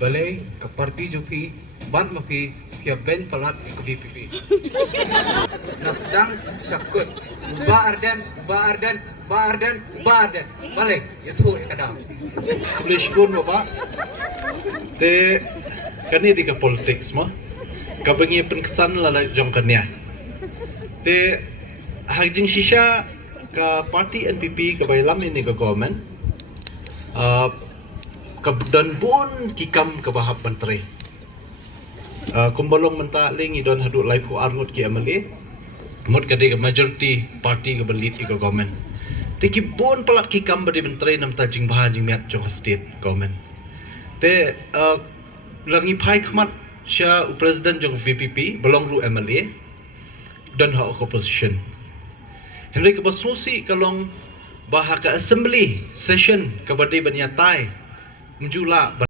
balay ke parti jupi ban mafi kia ben palat ke BPP. Nafsang sakut ba ardan balay itu kadang. English pun bapa. Te kani di ke politics mo. Kabangi penkesan lala jong kanya. Te hagjing shisha ka parti NPP ka bailam ini ka government. Kebetulan pun kikam ke bahap menteri. Kumbalong mentaling idon hadut life ko arngut ki MLA. Mut kadi ke majority parti ke belit ke government. Tiki pun pelat kikam beri menteri nam tajing bahan jing miat jong state government. Te langi pai khmat sya presiden jong VPP belong ru MLA dan hak opposition. Henry ke basusi kalong bahak ke assembly session ke badi banyatai menjula